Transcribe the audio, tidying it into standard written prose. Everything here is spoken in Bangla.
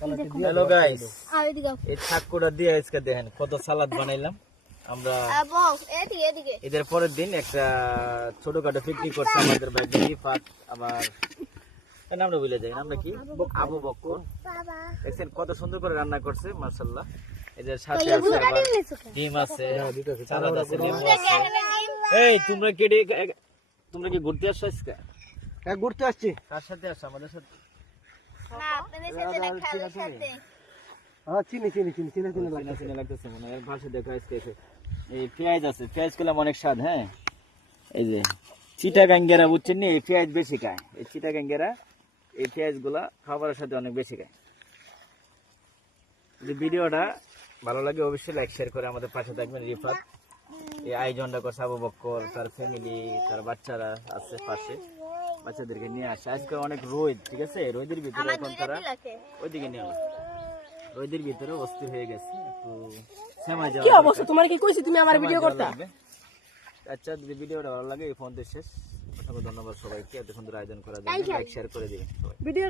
হ্যালো গাইস, এই ছাক্কুটা দিয়ে আজকে দেখেন কত সালাদ বানাইলাম আমরা। এদের পরের দিন একটা ছোটখাটো পিকনিক করছে আমাদের ভাই রিফাত, আবার নামটা ভুলে যাই, নামটা কি, আবু বক্কর। দেখছেন কত সুন্দর করে রান্না করছে মাশাআল্লাহ। এদের সাথে আছে আবার ডিম আছে, সালাদ আছে, লেবু আছে। এই তোমরা কি ঘুরতে আসছো আজকে? হ্যাঁ, ঘুরতে আসছি। কার সাথে আসছো? আমাদের সাথে? হ্যাঁ, চিনি লাগতেছে মনে হয়। এর পাশে দেখো আজকে এই পেঁয়াজ আছে, পেঁয়াজ করলাম অনেক স্বাদ। হ্যাঁ, এই যে চিটাগাঙ্গেরা বুঝছেন নি, এই পেঁয়াজ বেশি খায়। এই চিটাগাঙ্গেরা এই পেঁয়াজ গুলা খাবারের সাথে অনেক বেশি খায়। যদি ভিডিওটা ভালো লাগে অবশ্যই লাইক শেয়ার করে আমাদের পাশে থাকবেন। রিফাত এই আয়োজনটা করছে, আবু বক্কর তার ফ্যামিলি, তার বাচ্চারা আছে পাশে, বাচ্চাদেরকে নিয়ে আসে। আজকে অনেক রোদ, ঠিক আছে, রোদের ভিতরে এখন তারা ওইদিকে নিয়ে আসে। রোদের ভিতরে অস্থির হয়ে গেছে, একটু সময় যাওয়া। কি অবস্থা তোমার? কি কইছি তুমি আমার ভিডিও করতে? আচ্ছা, যদি ভিডিওটা ভালো লাগে এই ফোন শেষ। অসংখ্য ধন্যবাদ সবাইকে এত সুন্দর আয়োজন করার জন্য। লাইক শেয়ার করে দিবেন সবাই। ভিডিও